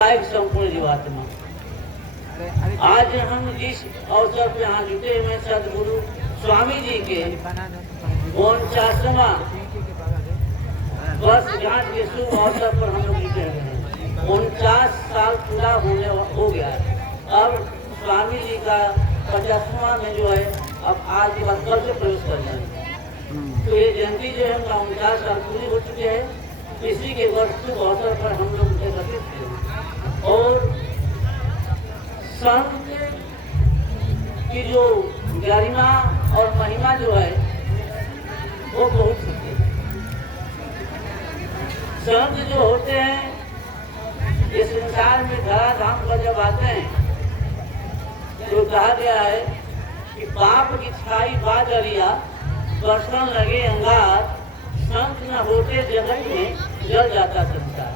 एक संपूर्ण जीवात्मा। आज हम इस अवसर पर यहाँ जुटे हुए सदगुरु स्वामी जी के 49वां वर्षगांठ के शुभ अवसर पर हम लोग जुटे हुए हैं। 49 साल पूरा हो गया। अब स्वामी जी का 50वां में जो है अब आज के बाद कल से प्रवेश कर जाएंगे। तो ये जयंती जो है उनका 49 साल पूरी हो चुके हैं। इसी के वर्ष शुभ अवसर पर हम लोग एकत्रित किए और संत की जो गरिमा और महिमा जो है वो बहुत होती है। संत जो होते हैं इस संसार में धराधाम पर जब आते हैं तो कहा गया है कि पाप की छाई बादरिया बरसन लगे अंगार, संत न होते जगत में जल जाता संसार।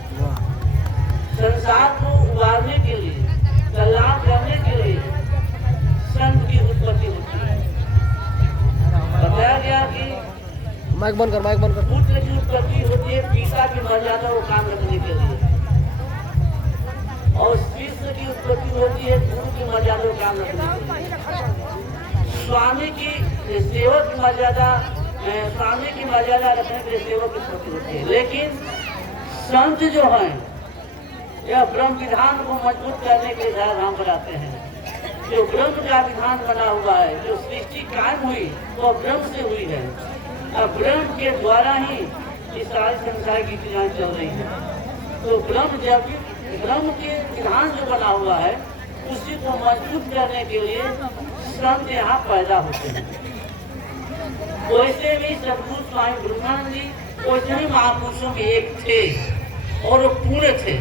संसार को उबारने के लिए, कल्याण करने के लिए संत की उत्पत्ति होती है। बताया गया कि माइक बंद कर पुत्र की उत्पत्ति होती है पिता की मर्यादा को काम रखने के लिए, और शिष्य की उत्पत्ति होती है गुरु की मर्यादा को काम रखने के लिए। स्वामी की सेवक की मर्यादा, स्वामी की मर्यादा रखने के लिए सेवक की उत्पत्ति होती है। लेकिन संत जो है यह ब्रह्म विधान को मजबूत करने के लिए धराधाम पर आते हैं। जो ब्रह्म का विधान बना हुआ है, जो सृष्टि कायम हुई वो ब्रह्म से हुई है। अब ब्रह्म के द्वारा ही इस सारे संसार की क्रियाएं चल रही है। तो ब्रह्म के विधान जो बना हुआ है उसी को मजबूत करने के लिए संत यहाँ पैदा होते हैं। वैसे भी सदगुरु स्वामी ब्रह्मानंद जी वैसे ही महापुरुषों में एक थे और वो पूर्ण थे।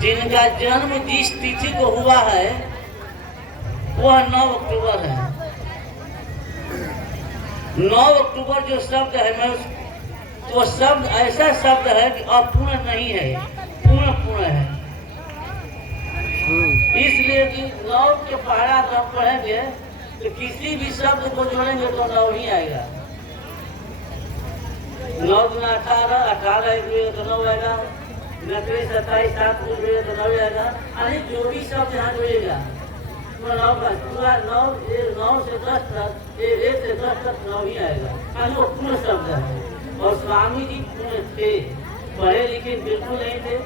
जिनका जन्म जिस तिथि को हुआ है वह 9 अक्टूबर है। 9 अक्टूबर जो शब्द है मैं तो शब्द ऐसा शब्द है कि अपूर्ण नहीं है, पूर्ण है। इसलिए कि 9 के पहला जब पढ़ेंगे तो किसी भी शब्द को जोड़ेंगे तो 9 ही आएगा। 9 गुना 18, 18 एक तो 9 आएगा, 29 27 7 तो 9 आएगा। अरे जो भी शब्द यहाँ जोड़ेगा तो 9 का पूरा 9 से 10 तक, 1 से 10 तक 9 ही आएगा। अरे वो पूर्ण शब्द है। और स्वामी जी पूर्ण थे, पढ़े लिखे बिल्कुल नहीं थे,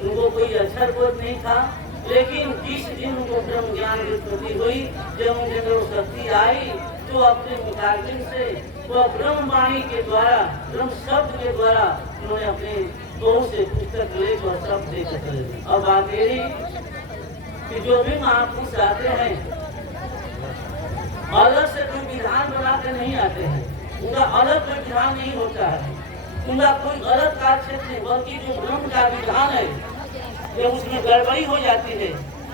उनको कोई अक्षर बोध नहीं था। लेकिन जिस दिन उनको ब्रह्म ज्ञान की उत्पत्ति हुई, जब उनके अंदर शक्ति आई तो अपने मुखारबिन से वह ब्रह्म वाणी के द्वारा, ब्रह्म शब्द के द्वारा उन्होंने अपने बहू से पुस्तक लेकर शब्द देकर चले गए। अब बात यही कि जो भी महापुरुष आते हैं अलग से कोई विधान बनाते नहीं आते हैं। उनका अलग कोई विधान नहीं होता है, उनका कोई अलग कार्य क्षेत्र नहीं, बल्कि जो ब्रह्म का विधान है जब उसमें गड़बड़ी हो जाती है,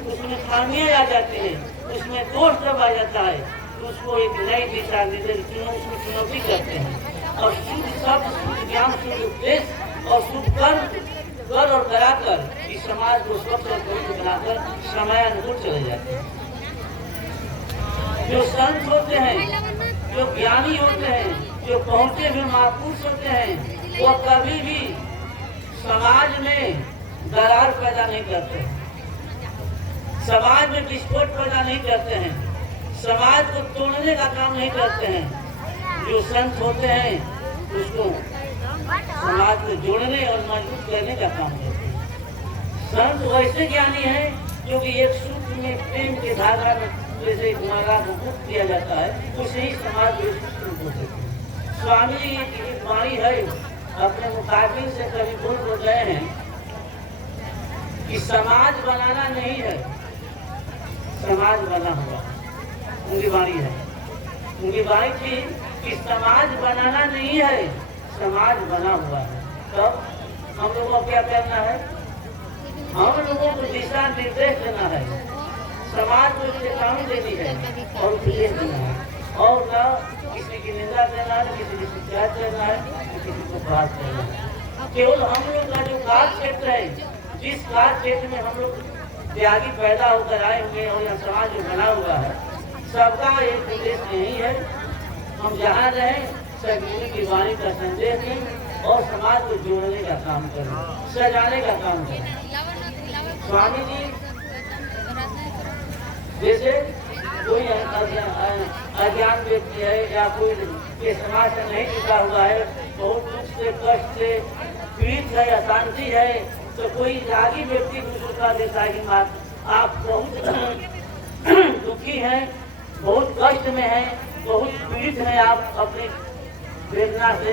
उसमें खामियां आ जाती है, उसमें दोष जब आ जाता है तो उसको एक नई दिशा उसमें चुनौती करते हैं। और शुद्ध शब्द, शुद्ध ज्ञान, शुद्ध उपदेश और शुद्ध कर्म कर और कराकर इस समाज को स्वच्छ और पवित्र बनाकर समयानुकूल चले जाते हैं। जो संत होते हैं, जो ज्ञानी होते हैं, जो पहुंचे हुए महापुरुष होते हैं, वो कभी भी समाज में दरार पैदा नहीं करते हैं, समाज में विस्फोट पैदा नहीं करते हैं, समाज को तोड़ने का काम नहीं करते हैं। जो संत होते हैं उसको समाज को जोड़ने और मजबूत करने का काम करते हैं। संत वैसे ज्ञानी हैं जो कि एक सूत्र में प्रेम के धागा में जैसे धागा को मुक्त किया जाता है, उसे ही समाज को देते हैं। स्वामी जी की वाणी है, अपने मुखाबिल से कभी बोल गए हैं कि समाज बनाना नहीं है, समाज बना हुआ। उनकी वाणी है, उनकी वाणी थी कि समाज बनाना नहीं है, समाज बना हुआ है। तब हम लोगों को क्या करना है? हम लोगों को दिशा निर्देश देना है, समाज को चेतावनी देनी है और उपदेश देना है, और न किसी की निंदा करना है, किसी की शिकायत करना है, किसी को बात करना है। केवल हम लोग का जो कार्य क्षेत्र है, जिस कार्य क्षेत्र में हम लोग त्यागी पैदा होकर आए हुए और यह समाज जो बना हुआ है, सबका एक उद्देश्य यही है, हम जहाँ रहें सदगुरु की वाणी का संदेश दें और समाज को जोड़ने का काम करें, सजाने का काम करें। स्वामी जी जैसे कोई अज्ञान व्यक्ति है या कोई के समाज से नहीं जुड़ा हुआ है, बहुत दुख से कष्ट से पीड़ित है, अशांति है, तो कोई रागी व्यक्ति दूसरे का देता है कि आप बहुत दुखी हैं, बहुत कष्ट में हैं, बहुत पीड़ित हैं आप अपनी वेदना से,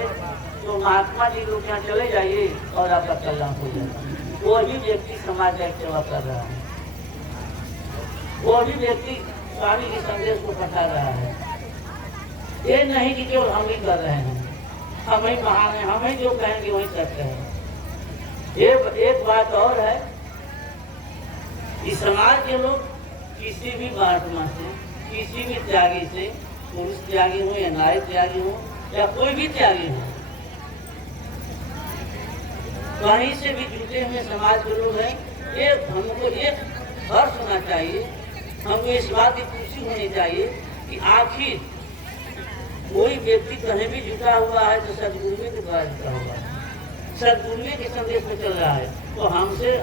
तो महात्मा जी लोग यहाँ चले जाइए और आपका कल्याण हो जाएगा। वो भी व्यक्ति समाज का सेवा कर रहा है, वो भी व्यक्ति स्वामी के संदेश को पठा रहा है। ये नहीं कि केवल हम ही कर रहे हैं, हम ही महान हैं, हम ही जो कहेंगे वही सत्य है। एक बात और है कि समाज के लोग किसी भी महात्मा से, किसी भी त्यागी से, पुरुष त्यागी हो या नारी त्यागी हो या कोई भी त्यागी हो, कहीं से भी जुटे हुए समाज के लोग हैं, हमको एक हर्ष होना चाहिए, हमको इस बात की खुशी होनी चाहिए कि आखिर कोई व्यक्ति कहीं भी जुटा हुआ है तो सदगुरु के द्वारा जुटा हुआ है, सदगुरु के संदेश में चल रहा है, तो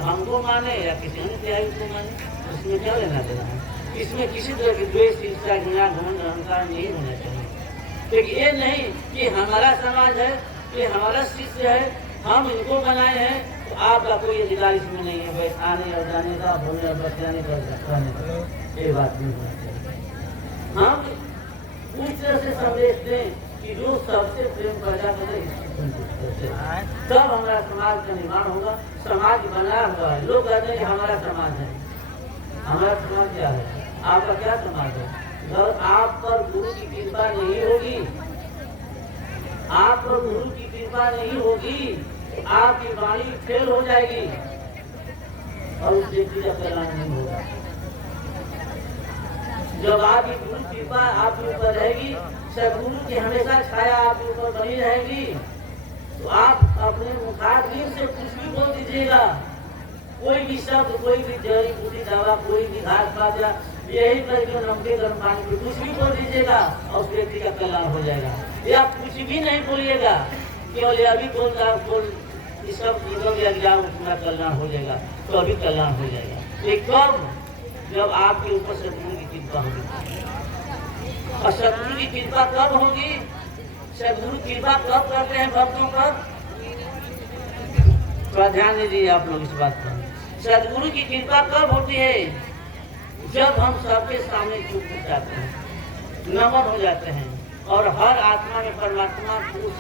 हमको माने या किसी अन्य त्यागी को माने, उसमें क्या लेना देना है। इसमें किसी तरह की द्वेष, ईर्ष्या, घृणा, घमंड, अहंकार नहीं होना चाहिए। लेकिन ये नहीं कि हमारा समाज है, ये हमारा शिष्य है, हम इनको बनाए हैं, तो आपका कोई अधिकार इसमें नहीं है, भाई आने और जाने का, बोलने बचाने का, ये बात नहीं होना चाहिए। हम उस तरह से संदेश दें कि जो सबसे प्रेम पैदा करे, तब हमारा समाज का निर्माण होगा। समाज बनाया हुआ है, लोग कहते हैं कि हमारा समाज है, हमारा समाज क्या है, आपका क्या समाज है? अगर आप पर गुरु की कृपा नहीं होगी, आप पर गुरु की कृपा नहीं होगी, तो आपकी वाणी फेल हो जाएगी और उस व्यक्ति का कल्याण नहीं होगा। जब आपकी गुरु कृपा आपके ऊपर रहेगी, सदगुरु की हमेशा छाया आपके ऊपर बनी रहेगी, तो आप अपने मुखाग्नि से कुछ भी बोल दीजिएगा, कोई भी शब्द, कोई भी जड़ी बूटी दवा, कोई भी घास पात, यही पर जो नमके गर्म पानी में कुछ भी बोल दीजिएगा और उस व्यक्ति का कल्याण हो जाएगा। या कुछ भी नहीं बोलिएगा, केवल अभी बोल इस सब निकल गया, उसका कल्याण हो जाएगा, तो अभी कल्याण हो जाएगा। ये कब? जब आपके ऊपर सदगुरु की कृपा होगी। और सदगुरु की कृपा कब होगी? सदगुरु कृपा कब करते हैं भक्तों पर? थोड़ा ध्यान दीजिए आप लोग इस बात पर। सदगुरु की कृपा कब होती है? जब हम सबके सामने झुक जाते हैं, नमन हो जाते हैं और हर आत्मा में परमात्मा को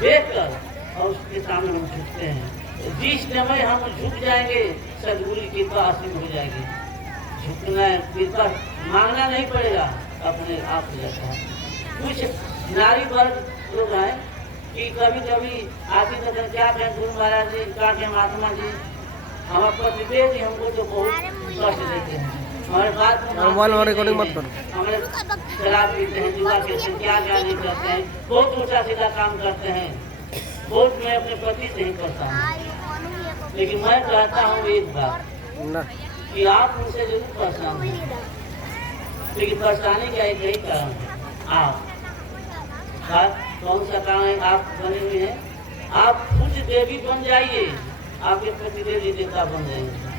देखकर और उसके सामने हम झुकते हैं। जिस समय हम झुक जाएंगे, सदगुरु की कृपा असीम हो जाएगी। झुकना, कृपा मांगना नहीं पड़ेगा, अपने आप हो जाता है। कुछ नारी वर्ग लोग हैं कि कभी कभी आती तो क्या कहें गुरु महाराज जी, क्या कहें महात्मा जी, हमारे पतिदेव जी हमको तो बहुत कष्ट देते हैं, हमारे बात में हमारे शराब पीते हैं, जुआ खेलते हैं, क्या नहीं करते हैं, बहुत ऊँचा सीधा काम करते हैं, बहुत मैं अपने पति से ही करता हूँ। लेकिन मैं चाहता हूँ एक बात कि आप उनसे जरूर परेशान हैं, लेकिन परेशानी का एक यही कारण है, आप कौन सा कारण है? आप बने हुए हैं, आप कुछ देवी बन जाइए, आपके पति देवी देवता बन जाएंगे।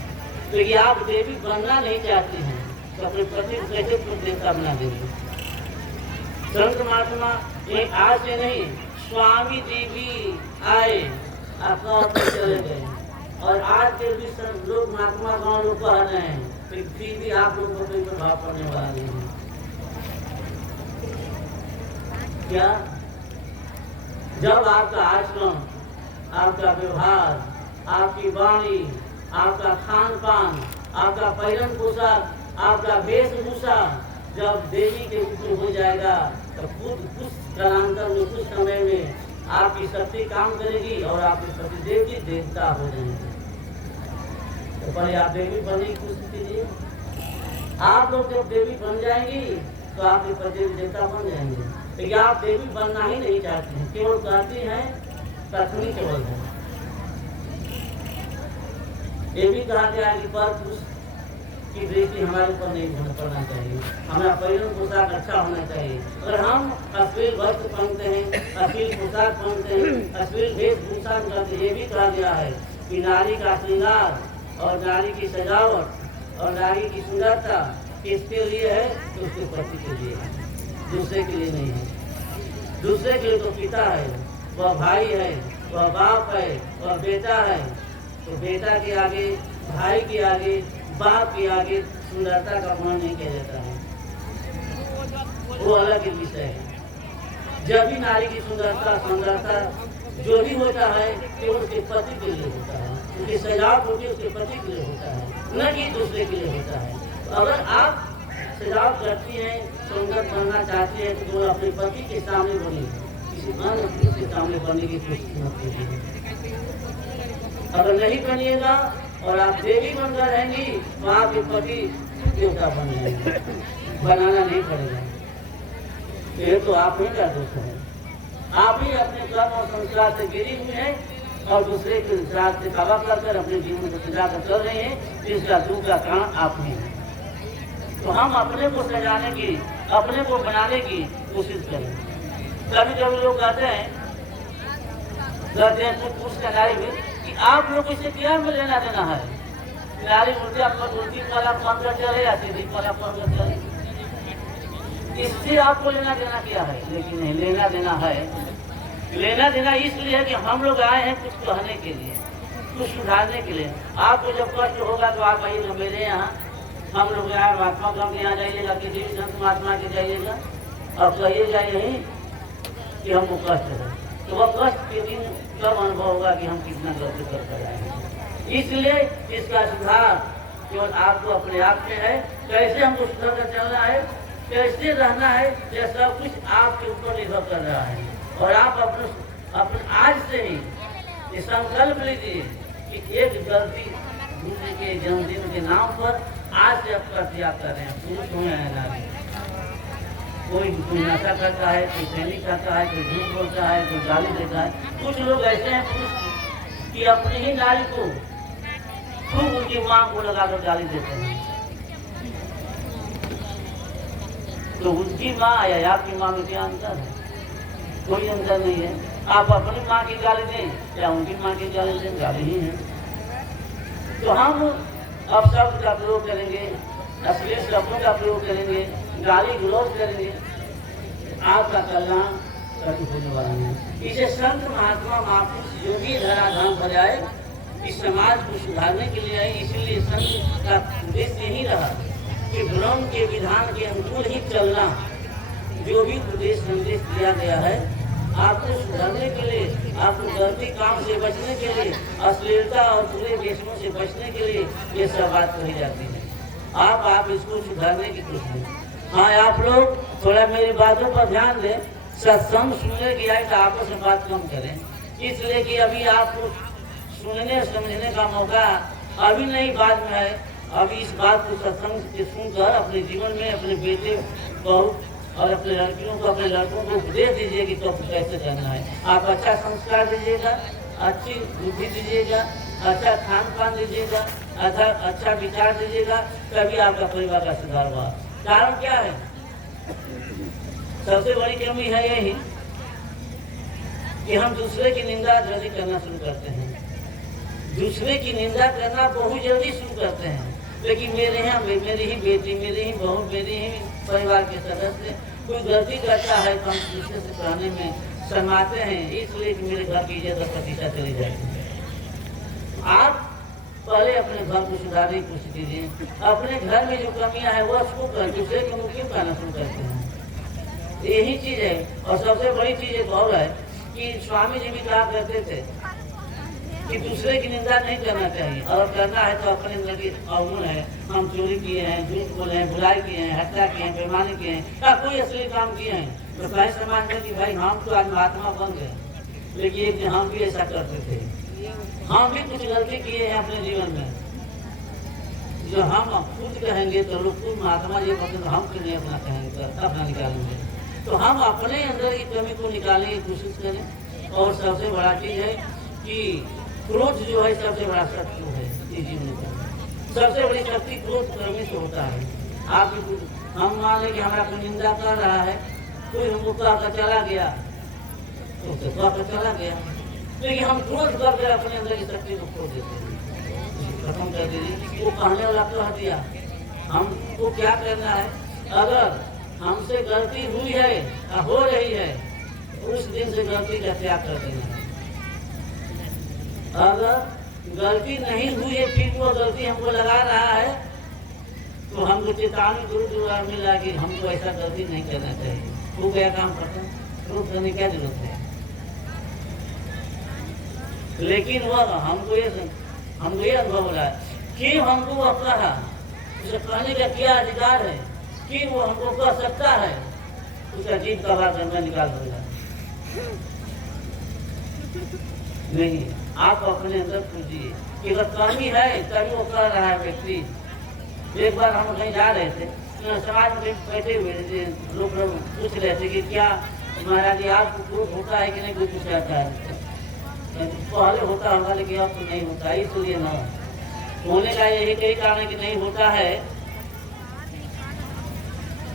लेकिन आप देवी बनना नहीं चाहते हैं, तो अपने पति कैसे कुछ देवता बना देंगे? संत महात्मा ये आज से नहीं, स्वामी जी भी आए, आपका चले गए, और आज के भी सब लोग महात्मा गाँव लोग कह रहे हैं, फिर भी आप लोगों को कोई प्रभाव पड़ने वाला नहीं है। क्या? जब आपका आचरण, आपका व्यवहार, आपकी वाणी, आपका खान पान, आपका पहिरन पोशाक, आपका वेशभूषा जब देवी के रूप में हो जाएगा, तो खुद कुछ कालांतर में, कुछ समय में आपकी शक्ति काम करेगी और आपके पतिदेव जी देवता हो जाएंगे। तो पहले आप देवी बनने की कोशिश कीजिए। आप लोग जब देवी बन जाएंगी तो आपके पतिदेव देवता बन जाएंगे। लेकिन आप देवी बनना ही नहीं चाहते हैं, केवल कहती हैं तखनी केवल है। ये भी कहा गया है कि पर पुरुष की दृष्टि हमारे ऊपर नहीं पड़ना चाहिए, हमारा परिधान पोशाक अच्छा होना चाहिए। अगर हम अश्लील वस्त्र पहनते हैं, अश्लील पोशाक पहनते हैं, अश्लील वेशभूषा करते, ये भी कहा गया है कि नारी का श्रृंगार और नारी की सजावट और नारी की सुंदरता किसके लिए है? तो उसके पति के लिए है, दूसरे के लिए नहीं है। दूसरे के लिए तो पिता है, वह भाई है, वह बाप है, वह बेटा है। तो बेटा के आगे, भाई के आगे, बाप के आगे सुंदरता का गुण नहीं किया जाता है, वो अलग एक विषय है। जब भी नारी की सुंदरता जो भी होता है वो उसके पति के लिए होता है, उसकी सजावट होती है उसके पति के लिए होता है, न कि दूसरे के लिए होता है। तो अगर आप सजावट करती हैं, सुंदर बनना चाहती हैं, तो अपने पति के सामने बनी, किसी अन्य पुरुष के सामने बनने की कोशिश मत कीजिए। अगर नहीं बनिएगा और आप देवी बनकर रहेंगी तो आपके पति देवता बन जाएंगे। बनाना नहीं पड़ेगा, ये तो आप ही का दोष है। आप ही अपने कर्म और संस्कार से गिरी हुई हैं और दूसरे के साथ से कवा कर अपने जीवन को सजा कर चल रहे हैं, जिसका दुख का कारण आप ही हैं। तो हम अपने को सजाने की, अपने को बनाने की कोशिश करें। कभी कभी लोग कहते हैं कुछ पुरुष का नारी में कि आप लोग इसे क्या में लेना देना है? नारी उल्टी वाला पंख चले या सीधी वाला पंख चले, इससे आपको लेना देना क्या है? लेकिन नहीं, लेना देना है। लेना देना इसलिए है कि हम लोग आए हैं कुछ कहने के लिए, कुछ सुधारने के लिए। आपको जब कष्ट होगा तो आप आइएगा मेरे यहाँ, हम लोग यहाँ महात्मा गाँव के यहाँ जाइएगा, किसी भी संत महात्मा के जाइएगा और कहिएगा यही कि हमको कष्ट है। तो वह कष्ट के दिन कब अनुभव होगा कि हम कितना गलती कर आए हैं। इसलिए इसका सुधार केवल आपको अपने आप में है। कैसे हमको सुधर कर चलना है, कैसे रहना है, यह सब कुछ आपके ऊपर निर्भर कर रहा है। और आप अपने आज से ही ये संकल्प लीजिए कि एक गलती दूसरे के जन्मदिन के नाम पर आज से आपका त्याग कर रहे हैं। पुरुष होने नारी, कोई नशा करता है, कोई सैनिक करता है, कोई झूठ बोलता है, कोई गाली देता है। कुछ लोग ऐसे हैं पुरुष कि अपनी ही नारी को खूब उनकी मां को लगाकर गाली देते हैं। तो उनकी माँ या आपकी माँ में क्या अंतर है? कोई अंतर नहीं है। आप अपनी माँ की गाली दें या उनकी माँ की गाली दें, गाली ही है। तो हम अब शब्द का प्रयोग करेंगे, अश्लील शब्दों का प्रयोग करेंगे, गाली गलौज करेंगे, आपका कल्याण कभी होने वाला नहीं। इसे संत महात्मा महापुरुष योगी धराधाम पर आए, इस समाज को सुधारने के लिए आए। इसीलिए संत का उद्देश्य यही रहा कि ब्रह्म के विधान के अनुकूल ही चलना। जो भी उपदेश संदेश दिया गया है, आपको सुधारने के लिए, आपको गलती काम से बचने के लिए, अश्लीलता और बुरे व्यसनों से बचने के लिए ये सब बात कही जाती है। आप इसको सुधारने की कोशिश। हाँ, आप लोग थोड़ा मेरी बातों पर ध्यान दें। सत्संग सुनने की आए तो आपस में बात कम करें, इसलिए कि अभी आपको सुनने समझने का मौका अभी नहीं, बाद में है। अभी इस बात को सत्संग से सुनकर अपने जीवन में अपने बेटे बहू और अपने लड़कियों को, अपने लड़कों को उपदेश दीजिए कि कब कैसे करना है। आप अच्छा संस्कार दीजिएगा, अच्छी बुद्धि दीजिएगा, अच्छा खान पान दीजिएगा, अच्छा विचार दीजिएगा, तभी आपका परिवार का सुधार हुआ। कारण क्या है? सबसे बड़ी कमी है यही कि हम दूसरे की निंदा जल्दी करना शुरू करते हैं। दूसरे की निंदा करना बहुत जल्दी शुरू करते हैं, लेकिन मेरे यहाँ मेरी ही बेटी, मेरी ही बहू, मेरी ही परिवार के सदस्य कोई गलती करता है तो हम दूसरे से कहने में शर्माते हैं, इसलिए कि मेरे घर की इज्जत और प्रतिष्ठा चली जाएगी। आप पहले अपने घर को सुधारने की कोशिश कीजिए। अपने घर में जो कमियां हैं वो उसको कर, दूसरे के मुँह क्यों कहना शुरू करते हैं? यही चीज है। और सबसे बड़ी चीज एक और है कि स्वामी जी भी कहा करते थे कि दूसरे की निंदा नहीं करना चाहिए, और करना है तो अपने अंदर की अवगुण है। हम चोरी किए हैं, झूठ बोले हैं, बुराई किए हैं, हत्या किए हैं, बेईमानी किए हैं, या कोई असली काम किए हैं, तो कहीं समाज में कि भाई हम तो आज महात्मा बन गए, लेकिन एक दिन हम भी ऐसा करते थे। हम भी कुछ गलती किए हैं अपने जीवन में, जो हम खुद कहेंगे तो लोग खुद महात्मा जी कहते हम क्यों नहीं अपना कहेंगे, अपना निकालेंगे। तो हम अपने अंदर की कमी को निकालने की कोशिश करें। और सबसे बड़ा चीज है कि क्रोध जो है सबसे बड़ा शत्रु है इस जीवन का। सबसे बड़ी शक्ति क्रोध कर्मी से होता है। आप हम मान लें कि हमारा कोई निंदा कर रहा है, कोई हमको कहकर चला गया तो कहकर चला गया, लेकिन हम क्रोध करके अपने अंदर की शक्ति को खो देते हैं। खत्म कर दीजिए। वो कहने वाला कह दिया, हमको क्या करना है, अगर हमसे गलती हुई है या हो रही है उस दिन से गलती का त्याग कर देना है। अगर गलती नहीं हुई है फिर वो गलती हमको लगा रहा है तो हमको चेतावनी गुरु द्वारा मिला कि हमको ऐसा गलती नहीं करना चाहिए। वो गया काम खत्म, प्रूफ करने की क्या जरूरत है। लेकिन वह हमको ये अनुभव हो रहा है कि हमको वह कहा, उसे कहने का क्या अधिकार है कि वो हमको कह सकता है, उसका जीव का बात अंदर निकाल देगा। नहीं, आप अपने अंदर पूछिए कि अगर कमी है तभी वो कह रहा है व्यक्ति। एक बार हम कहीं जा रहे थे, समाज में बैठे हुए थे, लोग पूछ रहे थे कि क्या महाराज जी आपको क्रोध होता है कि नहीं, कोई पूछ जाता है। पहले होता होगा लेकिन अब तो नहीं होता, इसलिए ना होने का यही कई कारण है कि नहीं होता है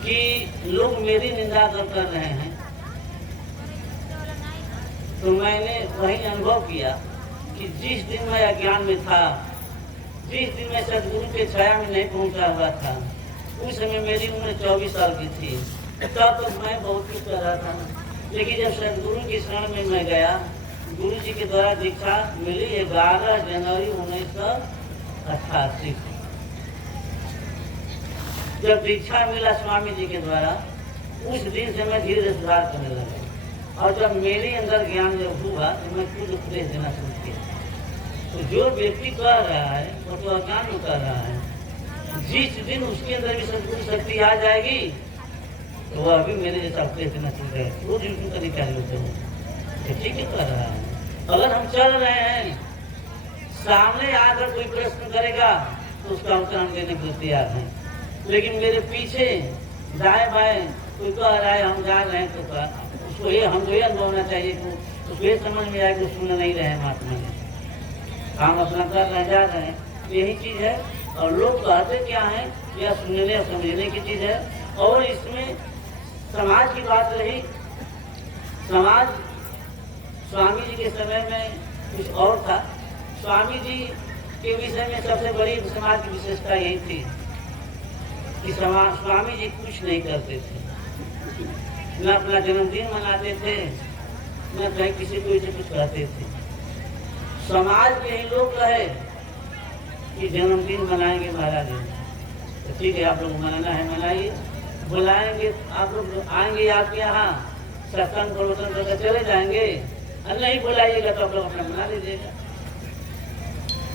कि लोग मेरी निंदा कर रहे हैं। तो मैंने वही अनुभव किया कि जिस दिन मैं अज्ञान में था, जिस दिन मैं सदगुरु के छाया में नहीं पहुंचा हुआ था, उस समय मेरी उम्र 24 साल की थी। तब तक मैं बहुत कुछ कर रहा था। लेकिन जब सदगुरु की शरण में मैं गया, गुरु जी के द्वारा दीक्षा मिली 11 जनवरी 1988। जब दीक्षा मिला स्वामी जी के द्वारा, उस दिन से मैं धीरे धीरे सुधार करने लगा। और जब मेरे अंदर ज्ञान जब हुआ तो मैं खुद उपदेश देना शुरू किया। तो जो व्यक्ति कर रहा है वो तो अज्ञान में कर रहा है। जिस दिन उसके अंदर भी सदगुरु शक्ति आ जाएगी तो वह अभी मेरे जैसा उपदेश देना शुरू करेगा। रोज यूट्यूब का निकाल लेते हो, ठीक है कर रहा है। अगर हम चल रहे हैं, सामने आकर कोई प्रश्न करेगा तो उसका उत्तर हम देने के लिए तैयार हैं। लेकिन मेरे पीछे दाएं बाएं कोई कह रहा है हम जा रहे हैं तो उसको ये हमको ये अनुभव होना चाहिए कि उसको ये समझ में आए कि सुन नहीं रहे हैं महात्मा ने, हम अपना कर रहे हैं, जा रहे हैं, यही चीज़ है। और लोग कहते क्या है, यह सुनने और समझने की चीज़ है। और इसमें समाज की बात रही, समाज स्वामी जी के समय में कुछ और था। स्वामी जी के विषय में सबसे बड़ी समाज की विशेषता यही थी कि स्वामी जी कुछ नहीं करते थे, न अपना जन्मदिन मनाते थे, न कहीं किसी को इसे कुछ कहते थे। समाज के ही लोग कहे कि जन्मदिन मनाएंगे महाराज, तो ठीक है आप लोग मनाना है मनाइए, बुलाएंगे आप लोग, आएंगे आपके यहाँ सत्संग प्रवचन करके चले जाएंगे, और नहीं बुलाइएगा तो आप लोग अपना मना लीजिएगा।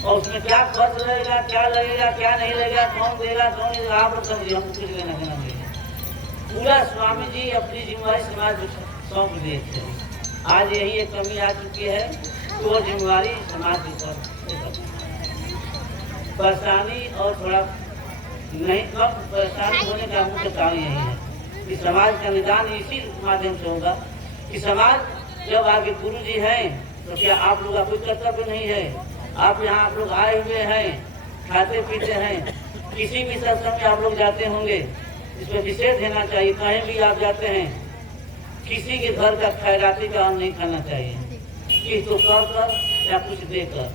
और उसमें क्या खर्च लगेगा, क्या लगेगा, क्या नहीं लगेगा, कौन देगा कौन नहीं, आप लोग समझिए, हमको कुछ लेना देना नहीं है। पूरा स्वामी जी अपनी जिम्मेवारी समाज को सौंप दिए थे। आज यही एक कमी आ चुकी है कि वो जिम्मेवारी समाज के ऊपर परेशानी और थोड़ा नहीं कम परेशानी होने का मुख्य कारण यही है कि समाज का निदान इसी माध्यम से होगा कि समाज जब आगे गुरु जी हैं तो क्या आप लोग का कोई कर्तव्य नहीं है? आप यहाँ आप लोग आए हुए हैं, खाते पीते हैं, किसी भी सत्संग में आप लोग जाते होंगे, इसमें विशेष देना चाहिए। कहीं भी आप जाते हैं, किसी के घर का खैराती का अन्न नहीं खाना चाहिए, कि तो कर या कुछ देकर।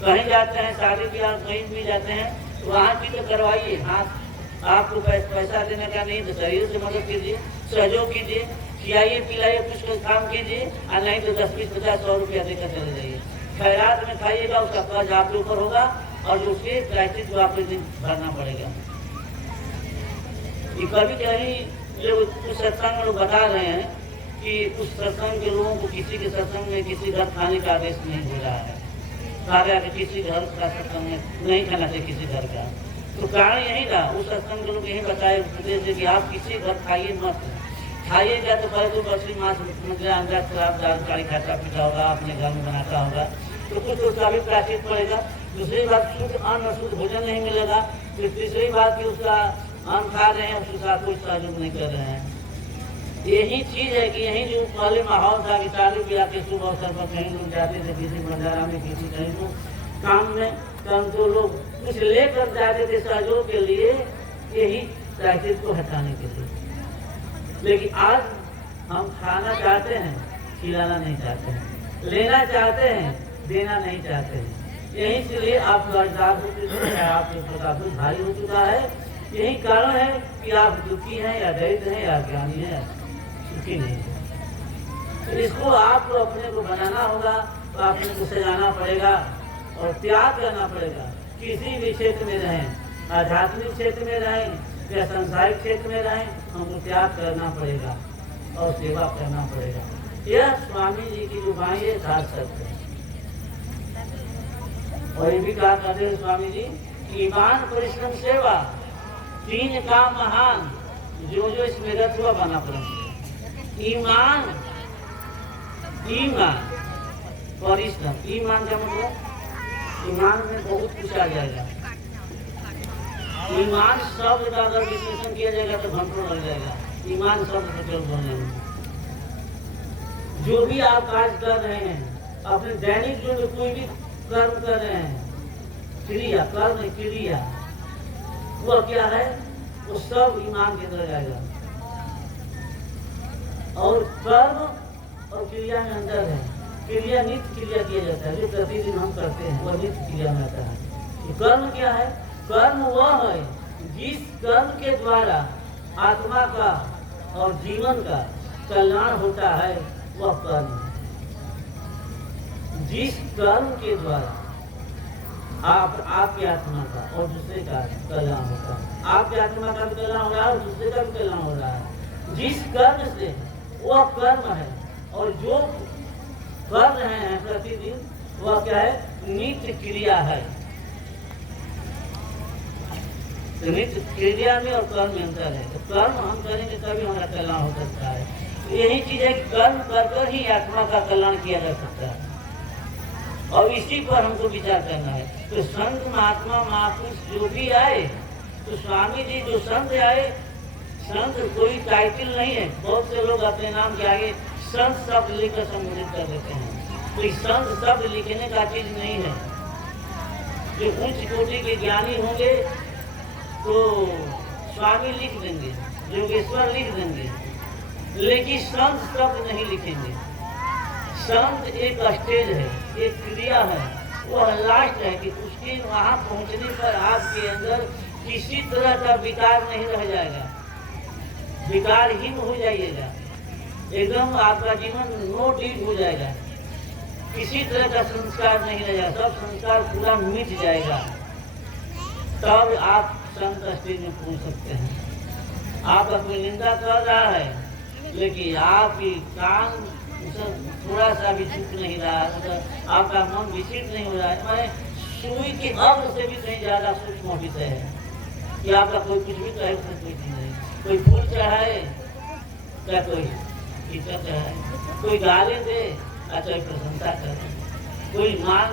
कहीं जाते हैं शादी ब्याह कहीं भी जाते हैं तो वहाँ की तो करवाइए। हाँ, आपको पैसा देने का नहीं तो शरीर से मदद कीजिए, सहयोग कीजिए, खिलाइए पिलाइए, कुछ काम कीजिए, और नहीं तो 10 20 50 100 रुपया देकर चले जाइए। खैरात में खाइएगा, उसका कर्ज आपके ऊपर होगा और जो उसके प्रायश्चित को आपको दिन भरना पड़ेगा। ये कभी कहीं लोग कुछ सत्संग में लोग बता रहे हैं कि कुछ सत्संग के लोगों को किसी के सत्संग में किसी घर खाने का आदेश नहीं हो रहा है, कहा गया कि किसी घर का सत्संग में नहीं खाना चाहिए किसी घर का। तो कारण यही था, उस सत्संग के लोग यही बताए उपदेश कि आप किसी घर खाइए मत, खाइएगा तो पहले तो बकरी मांस अंडा शराब दाल काली खाता पीता होगा, अपने घर में बनाता होगा, तो कुछ उसका भी प्रायश्चित पड़ेगा। दूसरी बात, शुद्ध अन्न शुद्ध भोजन नहीं मिलेगा। फिर तीसरी बात कि उसका अन्न खा रहे हैं, उसके साथ कोई सहयोग नहीं कर रहे हैं। यही चीज़ है कि यही जो पहले माहौल था कि शादी ब्याह के शुभ अवसर पर कहीं लोग जाते थे, किसी बंजारा में किसी कहीं को काम में, तो लोग कुछ लेकर जाते थे सहयोग के लिए, यही प्रायश्चित को हटाने के लिए। लेकिन आज हम खाना चाहते हैं, खिलाना नहीं चाहते हैं, लेना चाहते हैं, देना नहीं चाहते हैं। यही से लिए आप लाचार हो चुके हैं, आपके प्रताप भारी हो चुका है। यही कारण है कि आप दुखी हैं या दरिद्र हैं या ज्ञानी हैं, सुखी नहीं है। तो इसको आपको अपने को बनाना होगा, तो अपने को सजाना पड़ेगा और त्याग करना पड़ेगा। किसी भी क्षेत्र में रहें, आध्यात्मिक क्षेत्र में रहें या सांसारिक क्षेत्र में रहें, हमको त्याग करना पड़ेगा और सेवा करना पड़ेगा। यह स्वामी जी की जो वाणी है सार्थक है। और ये भी कहा करते हैं स्वामी जी, ईमान परिश्रम सेवा तीन काम महान, जो जो इसमें रथ हुआ बना परम। ईमान परिश्रम, ईमान का मतलब ईमान में बहुत कुछ आ जाएगा। ईमान शब्द का अगर विश्लेषण किया जाएगा तो घंटों लग जाएगा। ईमान शब्द से केवल बोलने में जो भी आप कार्य कर रहे हैं, अपने दैनिक जो कोई भी कर्म कर रहे हैं, क्रिया कर्म क्रिया, वो क्या है? वो सब ईमान के अंदर जाएगा। और कर्म और क्रिया में अंदर है। क्रिया नित्य क्रिया किया जाता है, जो प्रतिदिन हम करते हैं वह नित्य क्रिया में आता है। तो कर्म क्या है? कर्म वह है जिस कर्म के द्वारा आत्मा का और जीवन का कल्याण होता है, वह कर्म है। जिस कर्म के द्वारा आपकी आत्मा का और दूसरे का कल्याण होता है, आपकी आत्मा का भी कल्याण हो रहा है और दूसरे का भी कल्याण हो रहा है। जिस कर्म से वह कर्म है, और जो कर रहे हैं प्रतिदिन वह क्या है? नित्य क्रिया है। तो नित्य क्रिया में और कर्म में अंतर है। तो कर्म हम करेंगे तभी हमारा कल्याण हो सकता है। तो यही चीज है कि कर्म कर ही आत्मा का कल्याण किया जा सकता है, और इसी पर हमको विचार करना है। तो संत महात्मा महापुरुष जो भी आए, तो स्वामी जी जो संत आए, संत कोई टाइटल नहीं है। बहुत से लोग अपने नाम के आगे संत शब्द लिखकर संबोधित कर देते हैं। कोई संत शब्द लिखने का चीज नहीं है। जो उच्च कोटि के ज्ञानी होंगे तो स्वामी लिख देंगे, योगेश्वर लिख देंगे, लेकिन संत शब्द नहीं लिखेंगे। संत एक स्टेज है, एक क्रिया है, वह लास्ट है कि उसके वहां पहुंचने पर आपके अंदर किसी तरह का विकार नहीं रह जाएगा, विकारहीन हो जाइएगा, एकदम आपका जीवन नो डीड हो जाएगा, किसी तरह का संस्कार नहीं रह जाएगा, सब संस्कार पूरा मिट जाएगा। तब आप संत स्टेज में पहुंच सकते हैं। आप अपनी निंदा कर रहा है, लेकिन आपकी काम थोड़ा सा भी चुप नहीं रहा, मतलब आपका मन विचलित नहीं हो रहा है। मैंने सुई के अग्र से भी कहीं ज्यादा सूक्ष्म विषय है कि आपका कोई कुछ भी कहे, कोई चीज नहीं। कोई फूल चढ़ाए क्या कोई टीचर चढ़ाए, कोई गाली दे अच्छा प्रशंसा करे, कोई मान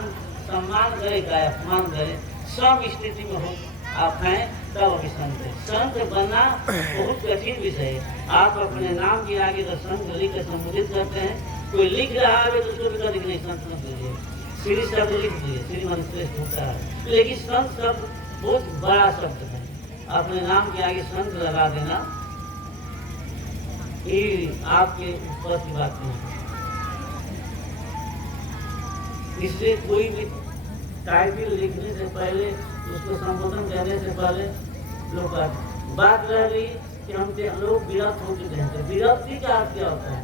सम्मान करे क्या अपमान करे, सब स्थिति में हो आप हैं तब अभी संत है। संत बनना बहुत कठिन विषय है। आप अपने नाम के आगे तो संत लिख कर संबोधित करते हैं। कोई लिख रहा है तो उसको भी कर नहीं संत मत लीजिए, श्री शब्द लिख दीजिए, श्रीमन श्रेष्ठ होता है। लेकिन संत शब्द बहुत बड़ा शब्द है, अपने नाम के आगे संत लगा देना ये आपके ऊपर की बात नहीं है। इसलिए कोई भी टाइटल लिखने से पहले, उसको संबोधन करने से पहले लोग बात रह रही कि हम लोग विरक्त हो चुके हैं। विरक्ति का अर्थ क्या होता है?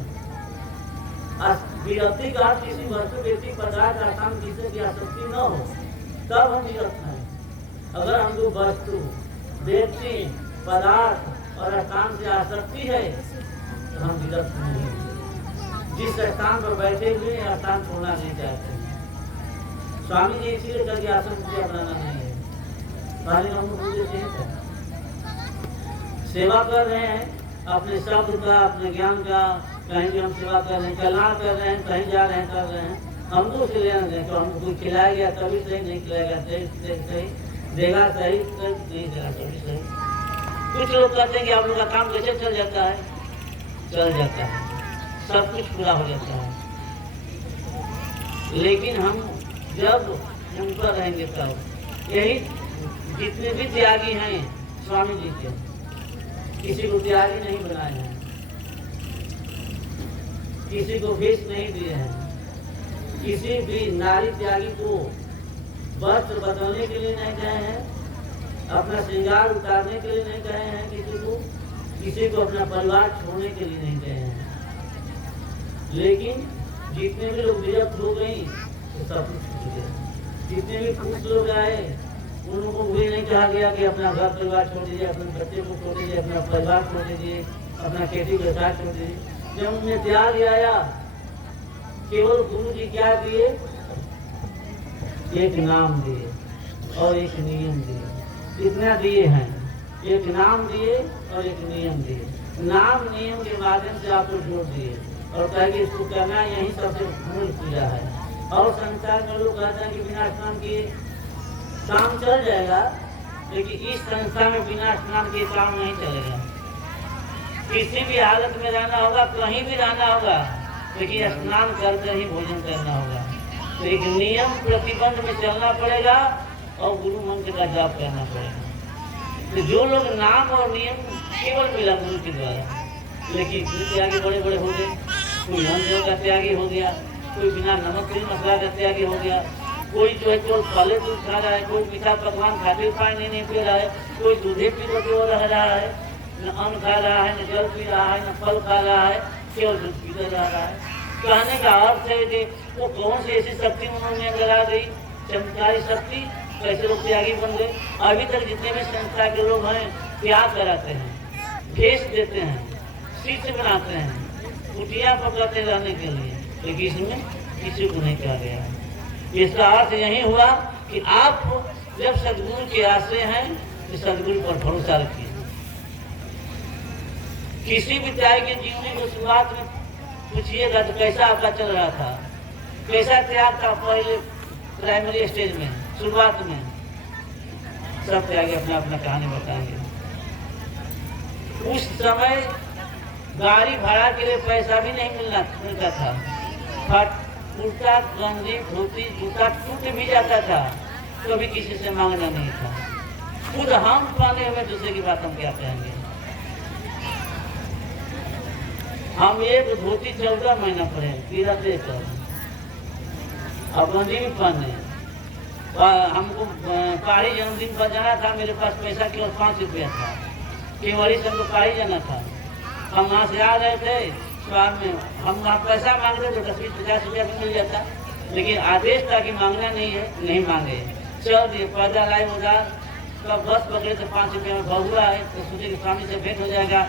विरक्ति का अर्थ किसी वस्तु व्यक्ति पदार्थ आसान चीजों की आसक्ति न हो, तब हम विरक्त हैं। अगर हमको वस्तु व्यक्ति पदार्थ और स्थान से आसक्ति है तो हम विरक्त नहीं हैं। जिस स्थान पर बैठे हुए स्थान छोड़ना नहीं चाहते। स्वामी जी इसीलिए करके आसक्ति अपनाना नहीं है, पहले हम लोग सेवा कर रहे हैं अपने शब्द का, अपने ज्ञान का, कहीं भी हम सेवा कर रहे हैं, कल्याण कर रहे हैं, कहीं जा रहे हैं कर रहे हैं, हमको उसे लेना दें। तो हमको कोई खिलाया तभी सही, नहीं खिलाएगा सही, देगा सही, नहीं देगा तभी सही। कुछ लोग कहते हैं कि आप लोग का काम कैसे चल जाता है? चल जाता है, सब कुछ पूरा हो जाता है। लेकिन हम जब उन पर रहेंगे तब। यही जितने भी त्यागी हैं स्वामी जी के, किसी को त्यागी नहीं बनाए हैं, किसी को भेष नहीं दिए हैं, किसी भी नारी त्यागी को वस्त्र बदलने के लिए नहीं गए हैं, अपना श्रृंगार उतारने के लिए नहीं गए हैं, किसी को अपना परिवार छोड़ने के लिए नहीं गए हैं। लेकिन जितने भी लोग विरक्त हो गई तो सब कुछ छूट गया। जितने भी खुश लोग आए उन लोगों को भी नहीं कहा गया कि अपना घर परिवार छोड़ दीजिए, अपने बच्चे को छोड़ दीजिए, अपना परिवार छोड़ दीजिए, अपना खेती व्यवसाय छोड़ दीजिए। जब उनमें त्याग आया, केवल गुरु जी क्या दिए? एक नाम दिए और एक नियम दिए। इतना दिए हैं, एक नाम दिए और एक नियम दिए। नाम नियम के माध्यम से आपको जोड़ दिए और कहे कि इसको करना यही सबसे मूल पूजा है। और संसार में लोग कहते हैं कि बिना स्नान किए काम चल जाएगा, लेकिन इस संसार में बिना स्नान किए काम नहीं चलेगा। किसी भी हालत में रहना होगा, कहीं भी रहना होगा, लेकिन स्नान करके ही भोजन करना होगा। तो एक नियम प्रतिबंध में चलना पड़ेगा और गुरु मंत्र का जाप करना पड़ेगा। तो जो लोग नाम और नियम केवल मिला गुरु के द्वारा, लेकिन त्यागी बड़े बड़े हो गए। कोई अन्न का त्यागी हो गया, कोई बिना नमक तेल मसाला का त्यागी हो गया, कोई जो है केवल फले दूध खा रहा है, कोई मीठा पकवान खाते हुए पानी नहीं पी रहा है, कोई दूधे पी के रह रहा है, न अन्न खा रहा है, न जल पी रहा है, न फल खा रहा है, केवल दूध पीते रह रहा है। कहने का अर्थ है कि वो कौन सी ऐसी शक्ति उन्होंने अंदर आ गई, चमत्कारी शक्ति, कैसे लोग त्यागी बन गए। अभी तक जितने भी संस्था के लोग हैं त्याग कराते हैं, भेष देते हैं, शिष्य बनाते हैं, कुटिया पकड़ते रहने के लिए, लेकिन इसमें किसी को नहीं कहा गया है। इसका अर्थ यही हुआ कि आप जब सदगुरु के आश्रय हैं तो सदगुरु पर भरोसा रखिए। किसी भी त्याग के जीवन की शुरुआत में पूछिएगा तो कैसा आपका चल रहा था, कैसा त्याग था पहले प्राइमरी स्टेज में, शुरुआत में। सब त्यागी अपना अपना कहानी बताएंगे। उस समय गाड़ी भाड़ा के लिए पैसा भी नहीं मिलता था। कुर्ता गंजी धोती जूता टूट भी जाता था, कभी किसी से मांगना नहीं था। खुद हम पाने हुए, दूसरे की बात हम क्या कहेंगे। हम एक धोती 14 महीना पड़े पीरा देकर, अब गंजी भी पहने। हमको पहाड़ी जन्मदिन पर जाना था, मेरे पास पैसा केवल 5 रुपया था। केवड़ी से हमको पहाड़ी जाना था। हम वहाँ से आ रहे थे, स्वाद में हम वहाँ पैसा मांग रहे तो 10-50 रुपया भी मिल जाता, लेकिन आदेश था कि मांगना नहीं है, नहीं मांगे। चल दिए, पैदल आए उधर, तब बस पकड़े तो 5 रुपये में बहुआ है, तो सोचे कि स्वामी से भेंट हो जाएगा।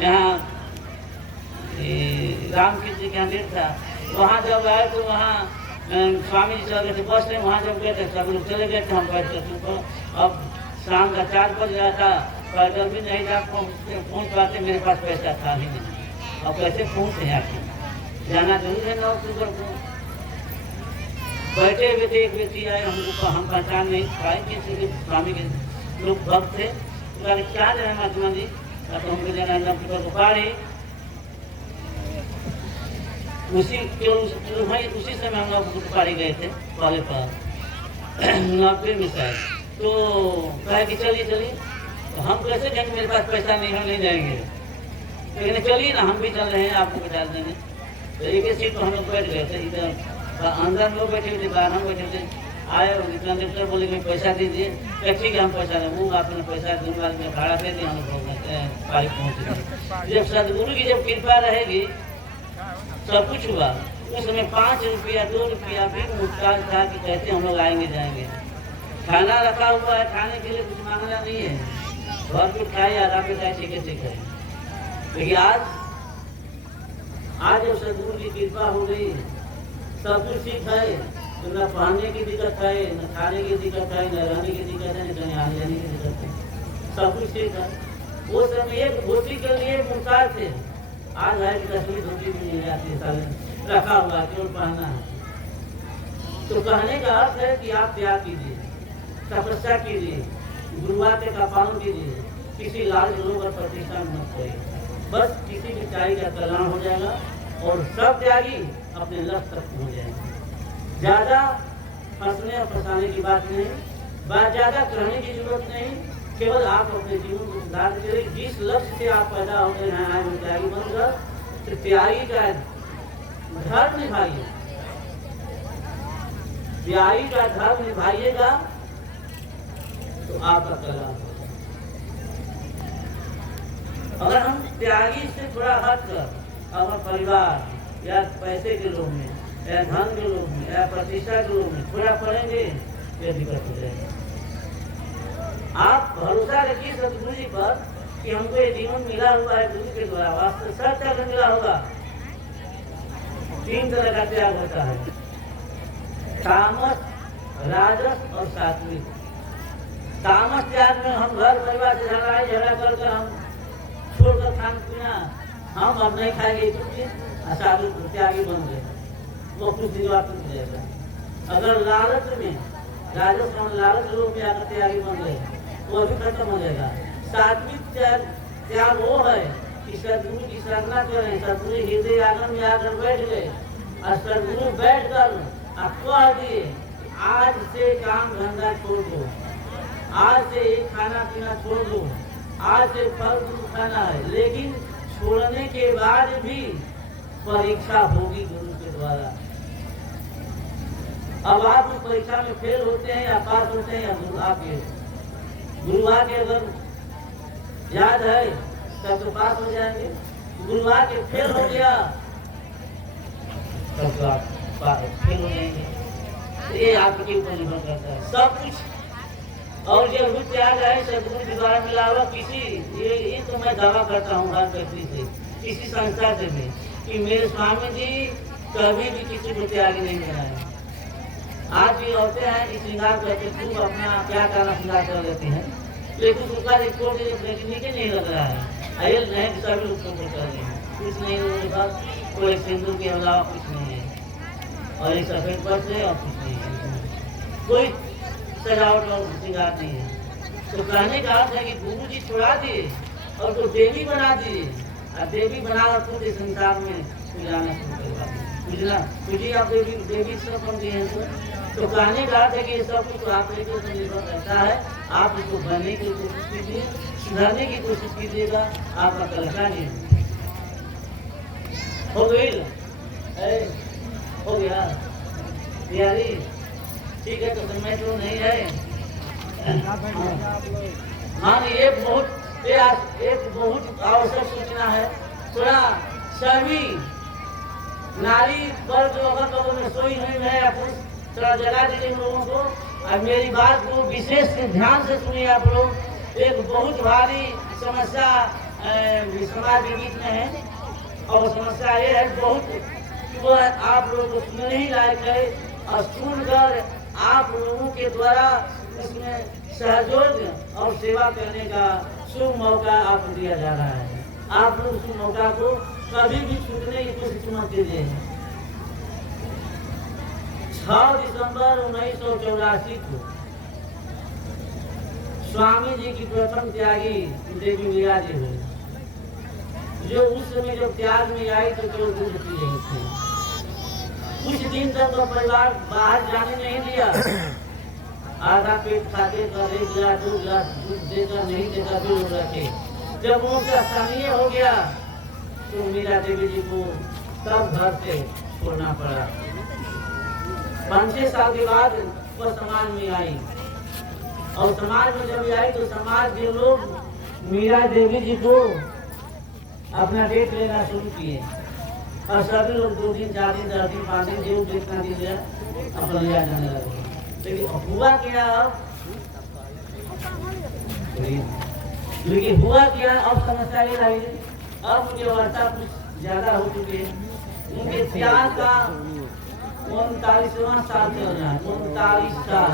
यहाँ राम कृष्ण जी का मंदिर था, वहाँ जब आए तो वहाँ स्वामी जी चल गए थे बस में। वहाँ जब गए थे सब लोग चले गए थे, हम बैठ कर। अब शाम का 4 बज रहा था, पैदल भी नहीं जा पहुँच पाते, मेरे पास पैसा था ही नहीं। अब कैसे पहुँचे आके, जाना जरूर है 9 अक्टूबर को। बैठे हुए थे, एक व्यक्ति आए, हमको हम पहचान नहीं पाए कि स्वामी के लोग भक्त थे। तो क्या जाए महात्मा जी, तो हमको जाना है 9 अक्टूबर को पहाड़ी। उसी समय हम लोग पहाड़ी गए थे, पहले पर 90 में शायद। तो कहे कि चलिए चलिए, तो हम कैसे जाएंगे, मेरे पास पैसा नहीं, हम नहीं जाएंगे। लेकिन चलिए ना, हम भी चल रहे हैं, आपको बता देंगे। तो एक ही सीट पर हम लोग बैठ गए थे। इधर अंदर लोग बैठे हुए थे, बाहर हम बैठे थे। आए कंडक्टर बोले कि पैसा दीजिए, ठीक है हम पैसा दूँगा, आपने पैसा दूँगा, मैं भाड़ा दे दिया, हम लोग पारी पहुँच गए। जब सदगुरु की जब कृपा रहेगी सब कुछ हुआ। उस समय 5 रुपया 2 रुपया भी मुश्किल था कि कैसे हम लोग आएंगे जाएंगे। खाना रखा हुआ है, खाने के लिए कुछ मांगना नहीं है, घर पे खाए, आधा पे खाए, सीखे खाए। लेकिन आज जब सदगुरु की कृपा हो गई, सब कुछ ठीक है, तो न पहनने की दिक्कत है, न खाने की दिक्कत है, न रहने की दिक्कत है, न कहीं आने जाने की दिक्कत है, सब कुछ ठीक है। वो समय एक धोती के लिए मुमताज थे, आज है कि 10वीं धोती भी मिल जाती है, साल रखा हुआ केवल पहनना है। तो कहने का अर्थ है कि आप त्याग कीजिए, तपस्या कीजिए, गुरुवाक्य का पालन कीजिए, किसी लाल लोग और प्रतिष्ठा मत करिए। बस किसी भी त्यागी का कल्याण हो जाएगा और सब त्यागी अपने लक्ष्य तक पहुँच जाएंगे। ज़्यादा फंसने और फंसाने की बात नहीं, ज़्यादा करने की जरूरत नहीं। केवल आप अपने जीवन को सुधार करिए। जिस लक्ष्य से आप पैदा हो गए हैं, वो त्यागी बनकर, तो त्यागी का धर्म निभाइए। ब्याही का धर्म निभाइएगा तो आपका कल्याण होगा। अगर हम त्यागी से थोड़ा हट कर अपना परिवार या पैसे के लोभ में या धन के लोभ में या प्रतिष्ठा के लोभ में थोड़ा पड़ेंगे, ये दिक्कत हो जाएगी। आप भरोसा रखिए सतगुरु जी पर कि हमको ये जीवन मिला हुआ है गुरु के द्वारा, वास्तव सब त्याग मिला होगा। 3 तरह का त्याग होता है, तामस, राजस और सात्विक। तामस त्याग में हम घर परिवार से झगड़ा कर हम छोड़कर खाना पीना, हम अब नहीं खाएंगे कुछ, सात्विक त्यागी बन गए, वो कुछ दिन बाद टूट जाएगा। अगर लालच में राजस और लालच लोग में आकर त्यागी बन गए, वो भी खत्म हो जाएगा। सात्विक त्याग वो है कि सदगुरु की साधना करें, सदगुरु हृदय आंगन में आकर बैठ गए और सदगुरु बैठ कर आपको दिए आज से काम धंधा छोड़ दो, आज से एक खाना पीना छोड़ दो, आज से फल दूध खाना है। लेकिन छोड़ने के बाद भी परीक्षा होगी गुरु के द्वारा। अब आप उस परीक्षा में फेल होते हैं या पास होते हैं या गुरुआ के अगर याद है तब तो पास हो जाएंगे, गुरुआ के फेल हो गया तब तो आप फेल हो जाएंगे। ये आपके ऊपर निर्भर करता है सब कुछ। और जो भी त्याग है सदगुरु के द्वारा मिला हुआ, किसी ये तो मैं दावा करता हूँ हर व्यक्ति से, किसी संस्था से भी, कि मेरे स्वामी जी कभी भी किसी को त्याग नहीं मिला है। आज भी औरतें हैं कि श्रृंगार करके खूब अपना क्या करना श्रृंगार कर लेती हैं, लेकिन उसका रिपोर्ट नीचे नहीं लग रहा है। अयल नहीं कि सभी लोग कर रहे हैं, कुछ नहीं, उनके पास कोई सिंदूर के अलावा कुछ नहीं है और एक सफेद बस है और कुछ नहीं है, कोई सजावट और श्रृंगार नहीं है। तो कहने का अर्थ है कि गुरु जी छुड़ा दिए और तो देवी बना दिए, और देवी बनाकर पूरे संसार में पूजाना शुरू करवा दिए। पूजी आप देवी सब बन गए हैं। तो कहने का अर्थ है कि सब कुछ आप पर निर्भर करता है। आप इसको बनने की कोशिश कीजिए, सुधारने की कोशिश कीजिएगा, आपका कलशा नहीं हो गई। हो गया तैयारी, ठीक है। तो समय तो नहीं है। हाँ, ये एक बहुत आवश्यक सूचना है। थोड़ा सभी नारी वर्ग जो अगर लोगों में सोई हुई है, थोड़ा जगा दीजिए लोगों को। और मेरी बात को विशेष ध्यान से सुनिए आप लोग। एक बहुत भारी समस्या समाज के बीच में है, और समस्या ये है बहुत कि वो आप लोगों को सुनने ही लायक है, और सुनकर आप लोगों के द्वारा इसमें सहयोग और सेवा करने का शुभ मौका आपको दिया जा रहा है। आप लोग उस मौका को कभी भी छूटने की कोशिश मत कीजिए। 6 दिसंबर 1984 को स्वामी जी की प्रथम त्यागी देवी मीरा जी हुई, जो उस समय जब त्याग में आई तो केवल दूध पी रही थी। कुछ दिन तक तो परिवार बाहर जाने नहीं दिया, आधा पेट खाते कर 1 गिलास 2 गिलास दूध देकर नहीं देकर भी लोग रखे। जब उनका स्थानीय हो गया तो मीरा देवी जी को तब घर से छोड़ना पड़ा। 5-6 साल के बाद वह समाज में आई, और समाज में जब आई तो समाज के लोग मीरा देवी जी को अपना डेट लेना शुरू किए, और सभी लोग 2 दिन 4 दिन 10 दिन 5 दिन जो जितना दिन लिया अपना लिया जाने लगे। लेकिन हुआ क्या अब समस्या ये रही, अब उनकी अवस्था कुछ ज्यादा हो चुकी है। उनके त्याग का 39वां साल चल रहा है। 39 साल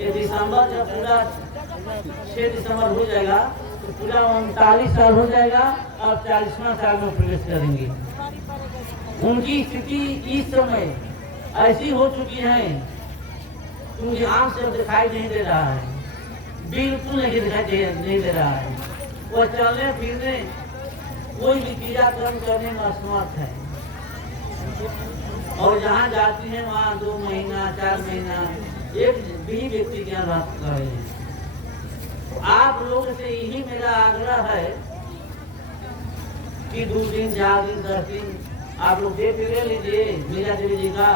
ये दिसंबर जब पूरा 6 दिसंबर हो जाएगा तो पूरा 39 साल हो जाएगा, और 40वां साल में प्रवेश करेंगे। उनकी स्थिति इस समय ऐसी हो चुकी है, उनकी आंख से दिखाई नहीं दे रहा है, बिल्कुल नहीं दिखाई नहीं दे रहा है। वह चलने फिरने कोई भी क्रियाक्रम करने में असमर्थ है, और जहाँ जाती है वहाँ 2 महीना 4 महीना एक भी व्यक्ति के यहाँ कर रहे हैं। आप लोग से यही मेरा आग्रह है कि 2 दिन 4 दिन 10 दिन आप लोग देख ले लीजिए मीरा देवी जी का,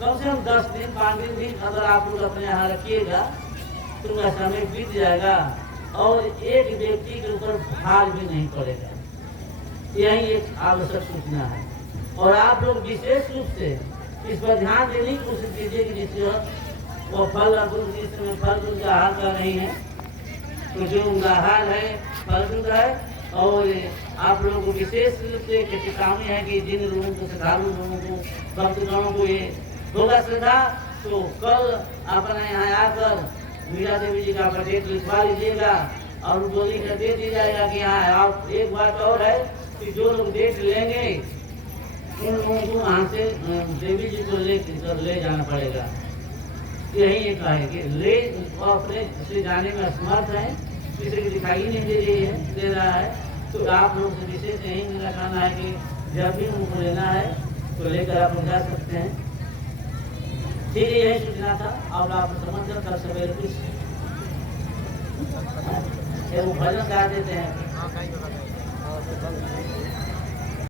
कम से कम 10 दिन 5 दिन भी अगर आप लोग अपने यहाँ रखिएगा तो वह समय बीत जाएगा और एक व्यक्ति के ऊपर भार भी नहीं पड़ेगा। यही एक आवश्यक सूचना है और आप लोग विशेष रूप से इस पर ध्यान देने की कोशिश कीजिए कि जिससे वो फल जिस समय फल दूध का आहार कर रही है तो जो उनका आहार है फल दूध है। और आप लोगों को विशेष रूप से चेतावनी है कि जिन लोगों को श्रद्धालु लोगों को भक्तगणों को ये होगा श्रद्धा तो कल अपने यहाँ आकर मीरा देवी जी का डेट लिखवा लीजिएगा और उनको लिख कर दे दिया जाएगा कि हाँ आप। एक बात और है कि जो लोग डेट लेंगे उन लोगों को वहाँ से देवी जी को ले जाना पड़ेगा। यही एक है कि ले वो अपने से जाने में असमर्थ है, किसी को दिखाई नहीं दे रहा है तो आप लोग से विशेष यही मेरा कहना है कि जब भी उनको लेना है तो लेकर आप जा सकते हैं। ठीक है, यही सूचना था और आप समझ कर कल सवेरे कुछ वो भजन गा देते हैं।